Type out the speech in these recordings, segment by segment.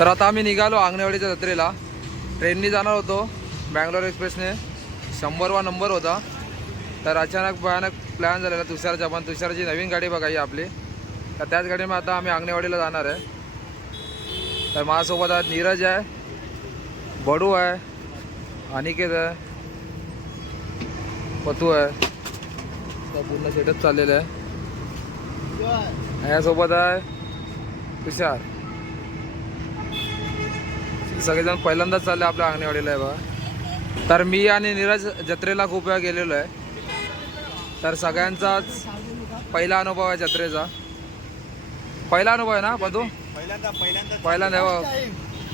तर आता आम्ही निघालो आंगणेवाडीच्या जत्रेला. ट्रेननी जाणार होतो बँगलोर एक्सप्रेसने शंभरवा नंबर होता. तर अचानक भयानक प्लॅन झालेला तुषारचा पण तुषारची नवीन गाडी बघायची आपली. तर त्याच गाडीमध्ये आता आम्ही आंगणेवाडीला जाणार आहे. तर माझ्यासोबत आज नीरज आहे बडू आहे अनिकेत आहे पतू आहे. तर पूर्ण सेटअप चाललेलं आहे. यासोबत आहे तुषार. सगळेजण पहिल्यांदाच चालले आपल्या अंगणेवाडीला आहे बघा. तर मी आणि नीरज जत्रेला खूप वेळा गेलेलो आहे. तर सगळ्यांचाच पहिला अनुभव आहे जत्रेचा. पहिला अनुभव आहे ना बधू? पहिल्यांदा पहिल्यांदा पहिल्यांदा हो.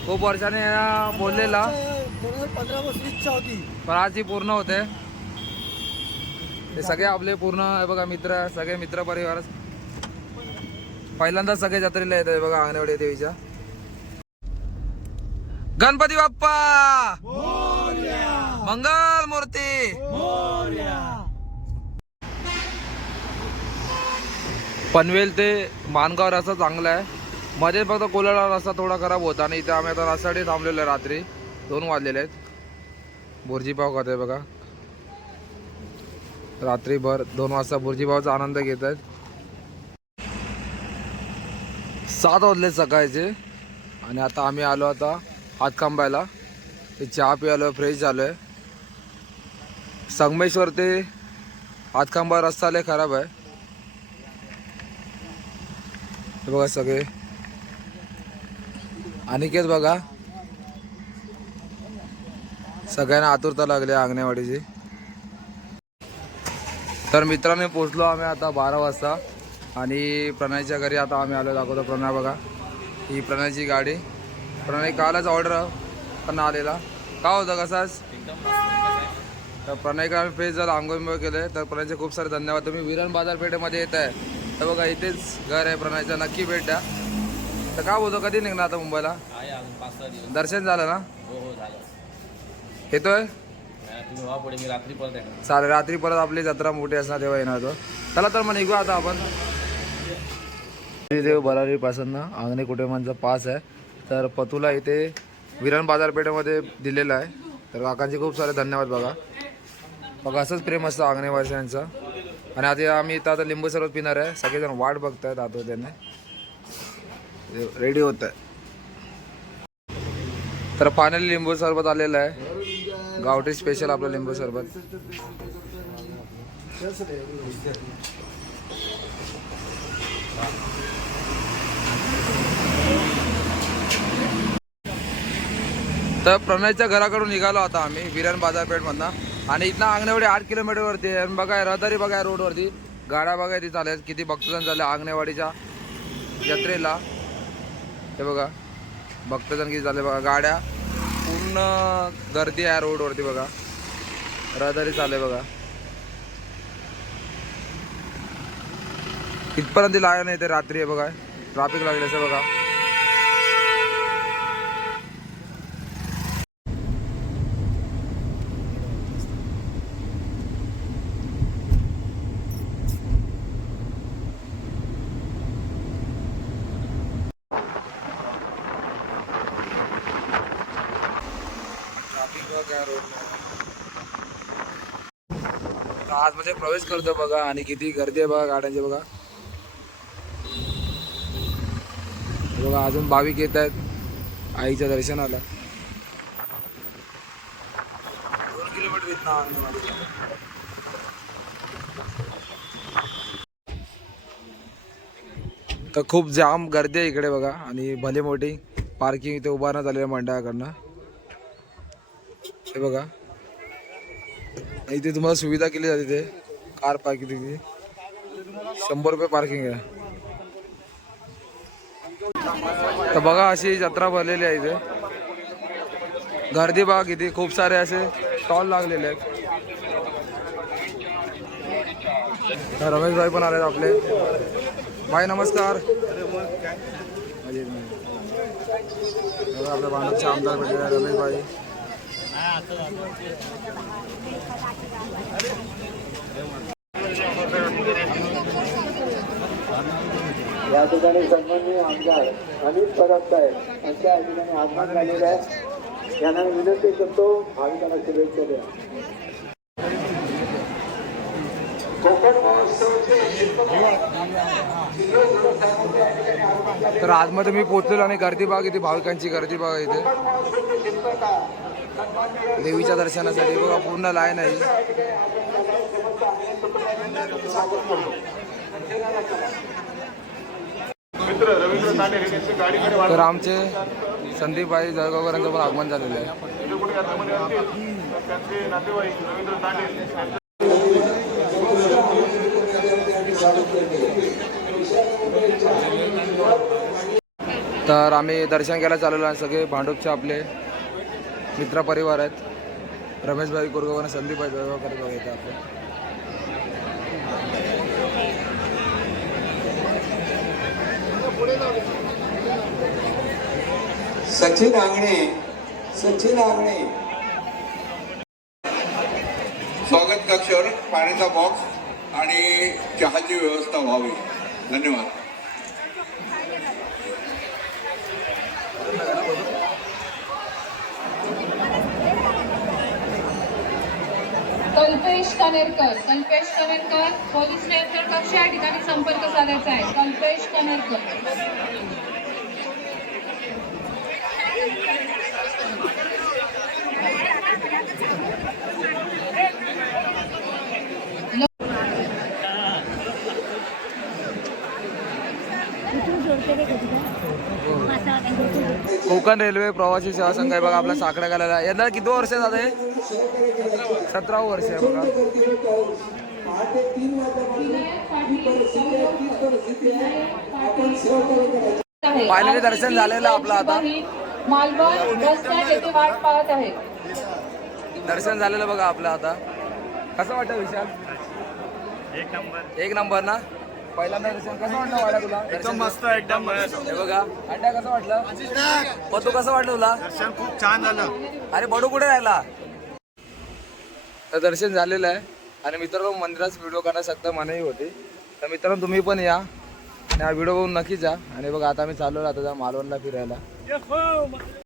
खूप वर्षाने बोललेला. पण आज ही पूर्ण होते. ते सगळे आपले पूर्ण आहे बघा मित्र सगळे मित्र परिवार पहिल्यांदाच सगळे जत्रेला येत आहे बघा अंगणवाडी देवीच्या. गणपती बाप्पा! मंगल मूर्ती! पनवेल ते मानगाव रस्ता चांगला आहे. मध्ये फक्त कोलाडा रस्ता थोडा खराब होता आणि इथे आम्ही आता रस्त्यासाठी थांबलेलो आहे रात्री. दोन वाजलेले आहेत. बुर्जी पाव खात आहे बघा. रात्रीभर दोन वाजता बुर्जी पावचा आनंद घेत आहेत. सात वाजले सकाळचे. आणि आता आम्ही आलो आता हातखांबायला ते चहा पियालो फ्रेश झालो आहे संगमेश्वर ते हातखांबा रस्ता लय खराब आहे. हे बघा सगळे. अनिकेत बघा. सगळ्यांना आतुरता लागली आहे अंगणेवाडीची. तर मित्रांनी पोचलो आम्ही आता बारा वाजता आणि प्रणयच्या घरी आता आम्ही आलो दाखवतो प्रणय बघा. ही प्रणयची गाडी. प्रणय कालच ऑर्डर पण आलेला. का होतं कसाच तर प्रणय का फेस झाला आंघोळ केलं तर प्रणयचे खूप सारे धन्यवाद. तुम्ही विरान बाजारपेठेमध्ये येत आहे तर बघा इथेच घर आहे प्रणयचं. नक्की भेट द्या. तर का बोलतो? कधी निघणार आता मुंबईला? दर्शन झालं ना? हो हो येतोय? चालेल रात्री परत आपली जत्रा मोठी असणार तेव्हा येणार तो. चला तर मग निघू आता आपण. देव बरारी पासून ना अंगणे कुटुंबांचा पास आहे. तर पतूला इथे विरण बाजारपेठेमध्ये दिलेला आहे. तर काकांचे खूप सारे धन्यवाद बघा. बघा असंच प्रेम असतं अंगणेवासियांचं. आणि आता आम्ही इथं आता लिंबू सरबत पिणार आहे. सगळेजण वाट बघतायत आता त्याने. रेडी होत आहे. तर फायनली लिंबू सरबत आलेलं आहे. गावठी स्पेशल आपलं लिंबू सरबत. तर प्रणयच्या घराकडून निघालो आता आम्ही विरण बाजारपेठमधनं. आणि इथनं अंगणेवाडी आठ किलोमीटरवरती आहे. आणि बघा रहदारी बघा रोडवरती गाड्या बघा ती चालल्या किती भक्तजण झाले अंगणेवाडीच्या जत्रेला हे बघा भक्तजण किती झाले बघा. गाड्या पूर्ण गर्दी आहे रोडवरती बघा. रहदारी चालू आहे बघा. इथपर्यंत लागलं नाही ते रात्री आहे बघा. ट्राफिक लागले असं बघा ट्रॅफिक बघा रोड आतमध्ये प्रवेश करतो बघा आणि किती गर्दी आहे बघा गाड्यांची बघा. बघा अजून भाविक येत आहेत. आईच्या दर्शनाला. दोन किलोमीटर इथनं तर खूप जाम गर्दी आहे इकडे बघा आणि भले मोठी पार्किंग इथे उभारण्यात आलेल्या मंडळाकडनं. हे बघा. इथे तुम्हाला सुविधा केली जाते इथे कार पार्किंग तिथे शंभर रुपये पार्किंग आहे तर बघा, अशी जत्रा भरलेली आहे गर्दी बघा किती, खूप सारे असे स्टॉल आहेत. रमेश भाई आले आपले. भाई, नमस्कार. बघा, आपल्या बांधवचे आमदार भेटले रमेश भाई. या ठिकाणी सन्माननीय आमदार अमित परब साहेब यांच्या या ठिकाणी आगमन झालेलं आहे. यांना विनंती करतो भाविकांना शुभेच्छा द्या. कोकण महोत्सवाचे तर आतमध्ये मी पोचलेलो आणि गर्दी बघा इथे भाविकांची गर्दी बघा इथे. देवीच्या दर्शनासाठी बघा पूर्ण लाईन आहे. तर आमचे संदीप भाई जळगावकरांचं पण आगमन झालेलं आहे. तर आम्ही दर्शन घ्यायला चाललेलो आहे सगळे भांडूपचे आपले मित्रपरिवार आहेत. रमेशभाई कुरगाव आणि संदीपभाई जळगावकर बघा इथे आपले. सचिन आंगणे सचिन आंगणे. स्वागत कक्षावर पाण्याचा बॉक्स आणि चहाची व्यवस्था व्हावी. धन्यवाद. कल्पेश कनेरकर. कल्पेश कनेरकर पोलीस नियंत्रण कक्ष या ठिकाणी संपर्क साधायचा आहे. कल्पेश कनेरकर. कोकण रेल्वे प्रवासी सेवा संघ आहे बघा आपला साखरा घालायला यंदा किती वर्ष झालं आहे सतरावं वर्ष आहे बघा. Finally दर्शन झालेलं आपलं आता. दर्शन झालेलं बघा आपलं आता. कसं वाटतं विशाल? एक नंबर. एक नंबर ना? पहिल्यांदा दर्शन कसं वाटलं वाटा तुला? एकदम मस्त एकदम हे बघा. कसं वाटलं? पतू कसं वाटलं तुला? दर्शन खूप छान झालं. अरे बडू कुठे राहिला? तर दर्शन झालेलं आहे. आणि मित्रांनो मंदिरात व्हिडिओ करण्यासाठी मनाई होती. तर मित्रांनो तुम्ही पण या. आणि हा व्हिडिओ बघून नक्कीच या आणि बघा आता आम्ही चाललो आता मालवणला फिरायला.